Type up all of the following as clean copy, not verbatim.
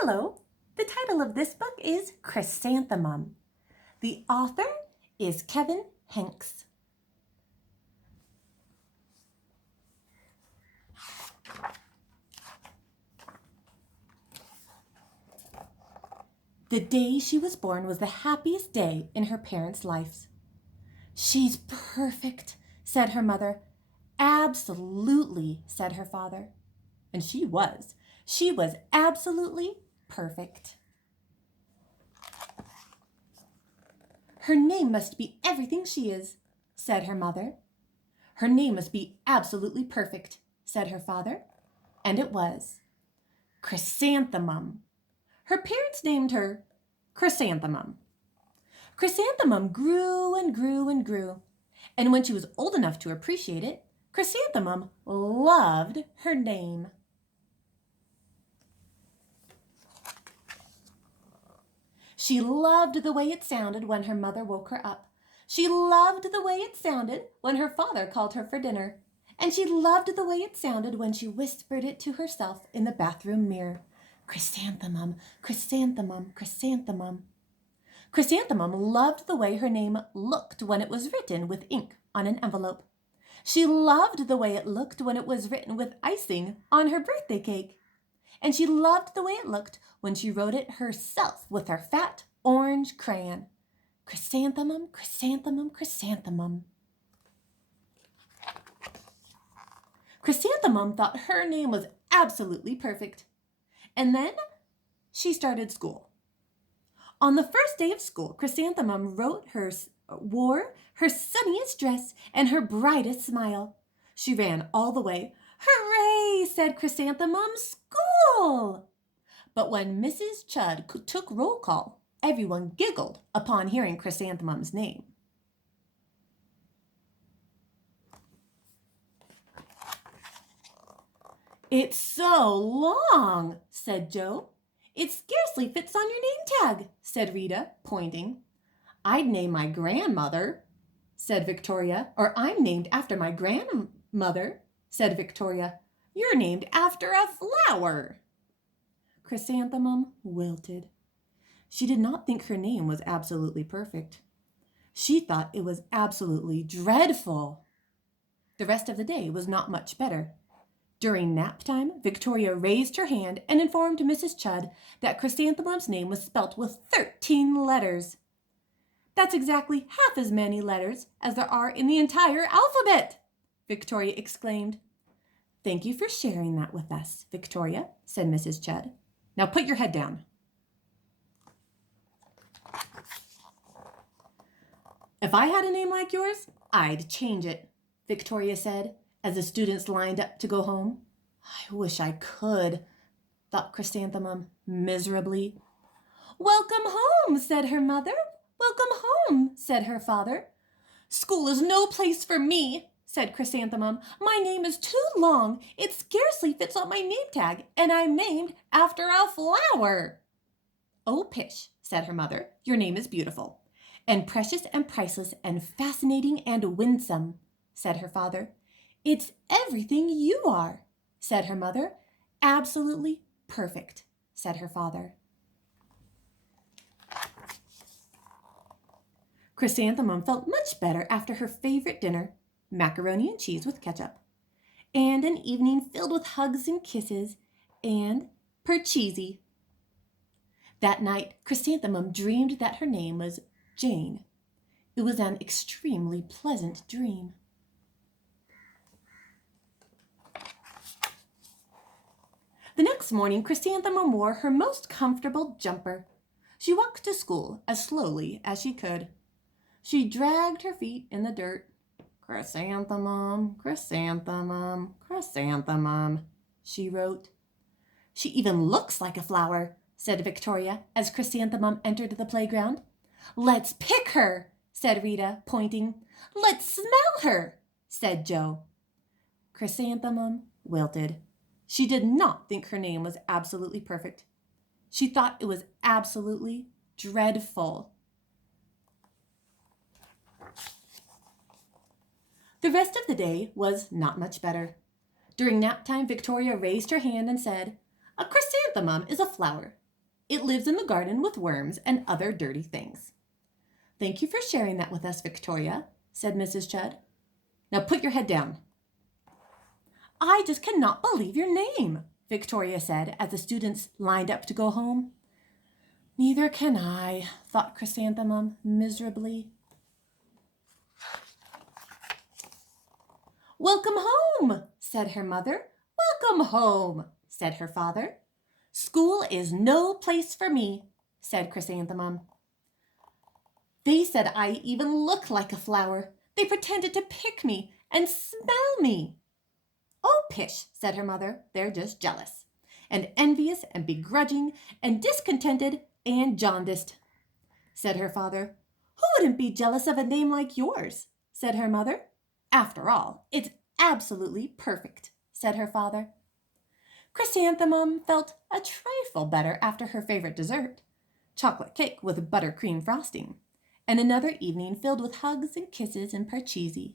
Hello, the title of this book is Chrysanthemum. The author is Kevin Hanks. The day she was born was the happiest day in her parents' lives. "She's perfect," said her mother. "Absolutely," said her father. And she was. She was absolutely perfect. "Her name must be everything she is," said her mother. "Her name must be absolutely perfect," said her father. And it was. Chrysanthemum. Her parents named her Chrysanthemum. Chrysanthemum grew and grew and grew, and when she was old enough to appreciate it, Chrysanthemum loved her name. She loved the way it sounded when her mother woke her up. She loved the way it sounded when her father called her for dinner. And she loved the way it sounded when she whispered it to herself in the bathroom mirror. Chrysanthemum, chrysanthemum, chrysanthemum. Chrysanthemum loved the way her name looked when it was written with ink on an envelope. She loved the way it looked when it was written with icing on her birthday cake. And she loved the way it looked when she wrote it herself with her fat orange crayon. Chrysanthemum, chrysanthemum, chrysanthemum. Chrysanthemum thought her name was absolutely perfect. And then she started school. On the first day of school, Chrysanthemum wore her sunniest dress and her brightest smile. She ran all the way. "Hooray!" said Chrysanthemum. "School!" But when Mrs. Chudd took roll call, everyone giggled upon hearing Chrysanthemum's name. "It's so long," said Joe. "It scarcely fits on your name tag," said Rita, pointing. "I'd name my grandmother," said Victoria. "Or I'm named after my grandmother," said Victoria. "You're named after a flower." Chrysanthemum wilted. She did not think her name was absolutely perfect. She thought it was absolutely dreadful. The rest of the day was not much better. During nap time, Victoria raised her hand and informed Mrs. Chudd that Chrysanthemum's name was spelt with 13 letters. "That's exactly half as many letters as there are in the entire alphabet," Victoria exclaimed. "Thank you for sharing that with us, Victoria," said Mrs. Chudd. "Now put your head down." "If I had a name like yours, I'd change it," Victoria said, as the students lined up to go home. "I wish I could," thought Chrysanthemum miserably. "Welcome home," said her mother. "Welcome home," said her father. "School is no place for me," said Chrysanthemum. "My name is too long. It scarcely fits on my name tag, and I'm named after a flower." "Oh, pish," said her mother. "Your name is beautiful, and precious and priceless and fascinating and winsome," said her father. "It's everything you are," said her mother. "Absolutely perfect," said her father. Chrysanthemum felt much better after her favorite dinner, macaroni and cheese with ketchup, and an evening filled with hugs and kisses and percheesy. That night, Chrysanthemum dreamed that her name was Jane. It was an extremely pleasant dream. The next morning, Chrysanthemum wore her most comfortable jumper. She walked to school as slowly as she could. She dragged her feet in the dirt. "Chrysanthemum, chrysanthemum, chrysanthemum," she wrote. "She even looks like a flower," said Victoria as Chrysanthemum entered the playground. "Let's pick her," said Rita, pointing. "Let's smell her," said Joe. Chrysanthemum wilted. She did not think her name was absolutely perfect. She thought it was absolutely dreadful. The rest of the day was not much better. During nap time, Victoria raised her hand and said, "A chrysanthemum is a flower. It lives in the garden with worms and other dirty things. Thank you for sharing that with us, Victoria, said Mrs. Chudd. Now put your head down. I just cannot believe your name, Victoria said as the students lined up to go home. Neither can I, thought Chrysanthemum miserably. Welcome home, said her mother. Welcome home, said her father. School is no place for me, said Chrysanthemum. They said I even look like a flower. They pretended to pick me and smell me. Oh, pish, said her mother. They're just jealous, and envious, and begrudging, and discontented, and jaundiced, said her father. Who wouldn't be jealous of a name like yours, said her mother. After all, it's absolutely perfect, said her father. Chrysanthemum felt a trifle better after her favorite dessert, chocolate cake with buttercream frosting, and another evening filled with hugs and kisses and parcheesi.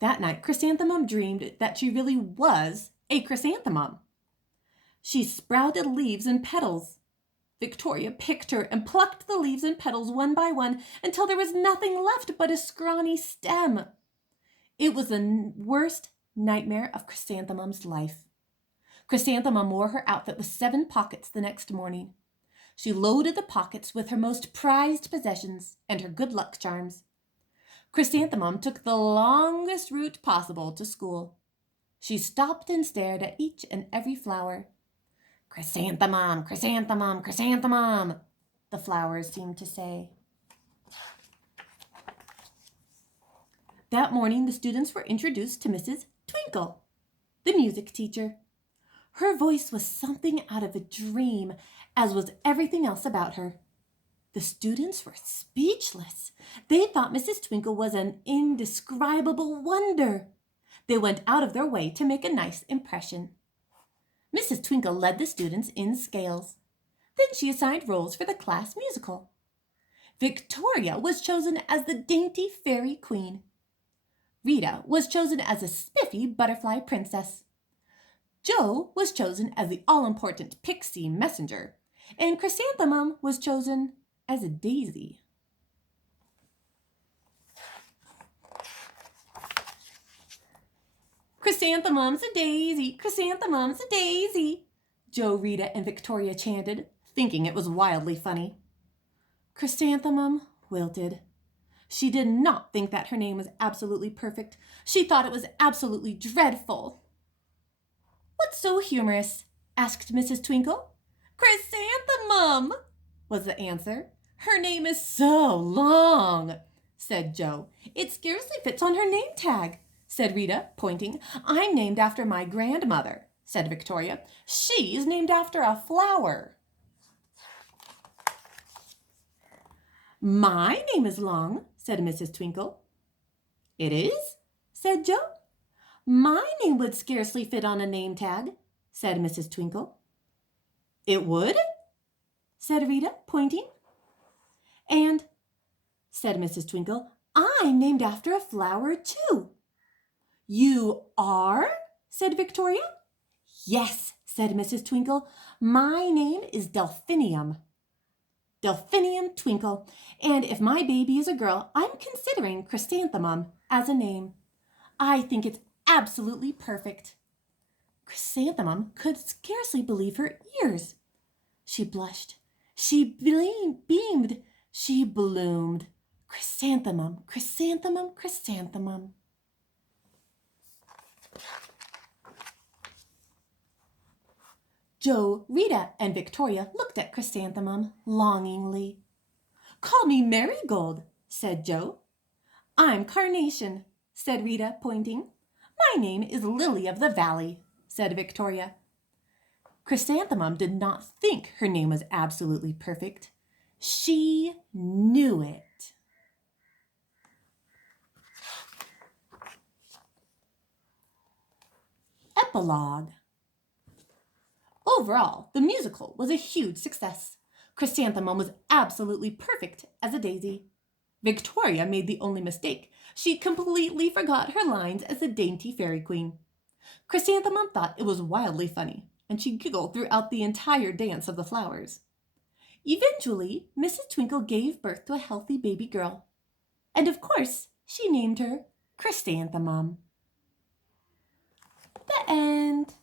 That night, Chrysanthemum dreamed that she really was a chrysanthemum. She sprouted leaves and petals. Victoria picked her and plucked the leaves and petals one by one until there was nothing left but a scrawny stem. It was the worst nightmare of Chrysanthemum's life. Chrysanthemum wore her outfit with 7 pockets the next morning. She loaded the pockets with her most prized possessions and her good luck charms. Chrysanthemum took the longest route possible to school. She stopped and stared at each and every flower. Chrysanthemum, chrysanthemum, chrysanthemum, the flowers seemed to say. That morning, the students were introduced to Mrs. Twinkle, the music teacher. Her voice was something out of a dream, as was everything else about her. The students were speechless. They thought Mrs. Twinkle was an indescribable wonder. They went out of their way to make a nice impression. Mrs. Twinkle led the students in scales. Then she assigned roles for the class musical. Victoria was chosen as the dainty fairy queen. Rita was chosen as a spiffy butterfly princess. Jo was chosen as the all-important pixie messenger, and Chrysanthemum was chosen as a daisy. Chrysanthemum's a daisy, chrysanthemum's a daisy, Jo, Rita, and Victoria chanted, thinking it was wildly funny. Chrysanthemum wilted. She did not think that her name was absolutely perfect. She thought it was absolutely dreadful. What's so humorous? Asked Mrs. Twinkle. Chrysanthemum, was the answer. Her name is so long, said Jo. It scarcely fits on her name tag, said Rita, pointing. I'm named after my grandmother, said Victoria. She's named after a flower. My name is long, said Mrs. Twinkle. It is, said Jo. My name would scarcely fit on a name tag, said Mrs. Twinkle. It would, said Rita, pointing. And, said Mrs. Twinkle, I'm named after a flower too. You are? Said Victoria. Yes, said Mrs. Twinkle. My name is Delphinium. Delphinium Twinkle. And if my baby is a girl, I'm considering Chrysanthemum as a name. I think it's absolutely perfect. Chrysanthemum could scarcely believe her ears. She blushed. She beamed. She bloomed. Chrysanthemum, chrysanthemum, chrysanthemum. Jo, Rita, and Victoria looked at Chrysanthemum longingly. Call me Marigold, said Jo. I'm Carnation, said Rita, pointing. My name is Lily of the Valley, said Victoria. Chrysanthemum did not think her name was absolutely perfect. She knew it. Epilogue. Overall, the musical was a huge success. Chrysanthemum was absolutely perfect as a daisy. Victoria made the only mistake. She completely forgot her lines as the dainty fairy queen. Chrysanthemum thought it was wildly funny, and she giggled throughout the entire dance of the flowers. Eventually, Mrs. Twinkle gave birth to a healthy baby girl, and of course, she named her Chrysanthemum. The end.